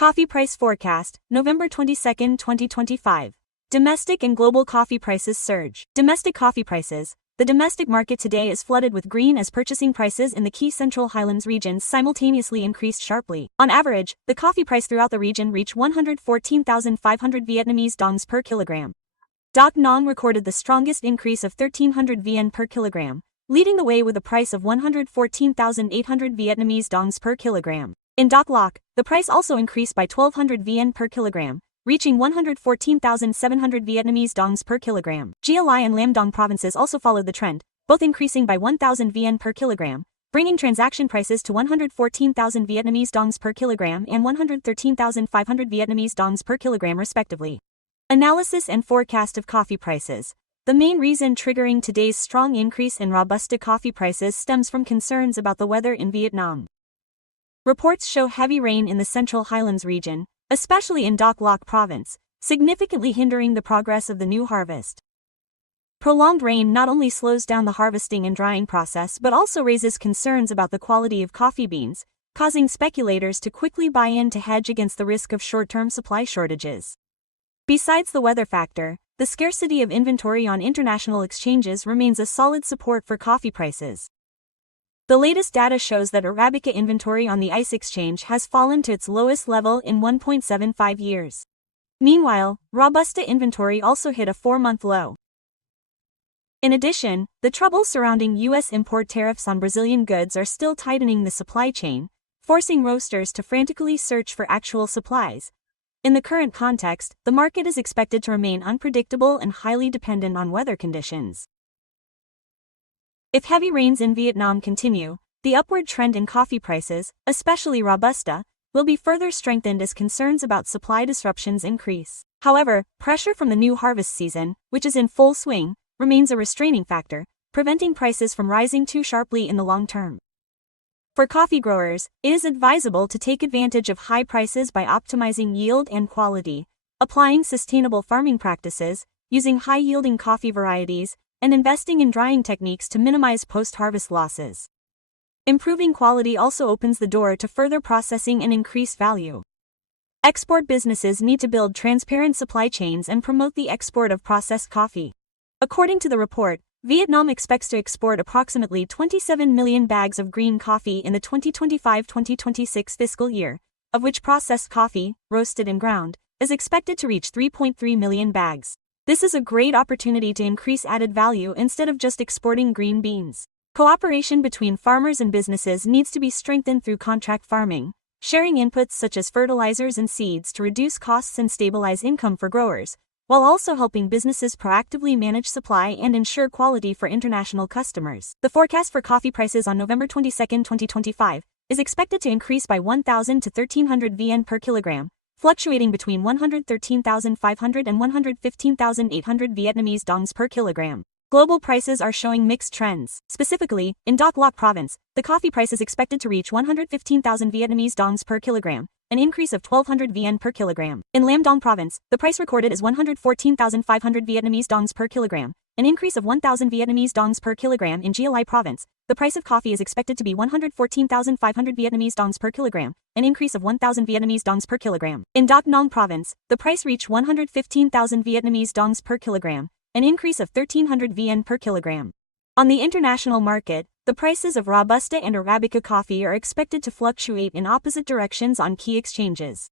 Coffee price forecast, November 22, 2025. Domestic and global coffee prices surge. Domestic coffee prices. The domestic market today is flooded with green as purchasing prices in the key Central Highlands regions simultaneously increased sharply. On average, the coffee price throughout the region reached 114,500 Vietnamese dongs per kilogram. Doc Nong recorded the strongest increase of 1,300 VN per kilogram, leading the way with a price of 114,800 Vietnamese dongs per kilogram. In Doc Loc, the price also increased by 1,200 VN per kilogram, reaching 114,700 Vietnamese dongs per kilogram. Gia Lai and Lam Dong provinces also followed the trend, both increasing by 1,000 VN per kilogram, bringing transaction prices to 114,000 Vietnamese dongs per kilogram and 113,500 Vietnamese dongs per kilogram respectively. Analysis and forecast of coffee prices. The main reason triggering today's strong increase in Robusta coffee prices stems from concerns about the weather in Vietnam. Reports show heavy rain in the Central Highlands region, especially in Doc Loc province, significantly hindering the progress of the new harvest. Prolonged rain not only slows down the harvesting and drying process but also raises concerns about the quality of coffee beans, causing speculators to quickly buy in to hedge against the risk of short-term supply shortages. Besides the weather factor, the scarcity of inventory on international exchanges remains a solid support for coffee prices. The latest data shows that Arabica inventory on the ICE exchange has fallen to its lowest level in 1.75 years. Meanwhile, Robusta inventory also hit a 4-month low. In addition, the troubles surrounding U.S. import tariffs on Brazilian goods are still tightening the supply chain, forcing roasters to frantically search for actual supplies. In the current context, the market is expected to remain unpredictable and highly dependent on weather conditions. If heavy rains in Vietnam continue, the upward trend in coffee prices, especially Robusta, will be further strengthened as concerns about supply disruptions increase. However, pressure from the new harvest season, which is in full swing, remains a restraining factor, preventing prices from rising too sharply in the long term. For coffee growers, it is advisable to take advantage of high prices by optimizing yield and quality, applying sustainable farming practices, using high-yielding coffee varieties, and investing in drying techniques to minimize post-harvest losses. Improving quality also opens the door to further processing and increased value. Export businesses need to build transparent supply chains and promote the export of processed coffee. According to the report, Vietnam expects to export approximately 27 million bags of green coffee in the 2025-2026 fiscal year, of which processed coffee, roasted and ground, is expected to reach 3.3 million bags. This is a great opportunity to increase added value instead of just exporting green beans. Cooperation between farmers and businesses needs to be strengthened through contract farming, sharing inputs such as fertilizers and seeds to reduce costs and stabilize income for growers, while also helping businesses proactively manage supply and ensure quality for international customers. The forecast for coffee prices on November 22, 2025, is expected to increase by 1,000 to 1,300 VN per kilogram, fluctuating between 113,500 and 115,800 Vietnamese dongs per kilogram. Global prices are showing mixed trends. Specifically, in Doc Loc province, the coffee price is expected to reach 115,000 Vietnamese dongs per kilogram, an increase of 1,200 VN per kilogram. In Lam Dong province, the price recorded is 114,500 Vietnamese dongs per kilogram, an increase of 1,000 Vietnamese dongs per kilogram. In Gia Lai province, the price of coffee is expected to be 114,500 Vietnamese dongs per kilogram, an increase of 1,000 Vietnamese dongs per kilogram. In Doc Nong province, the price reached 115,000 Vietnamese dongs per kilogram, an increase of 1,300 VN per kilogram. On the international market, the prices of Robusta and Arabica coffee are expected to fluctuate in opposite directions on key exchanges.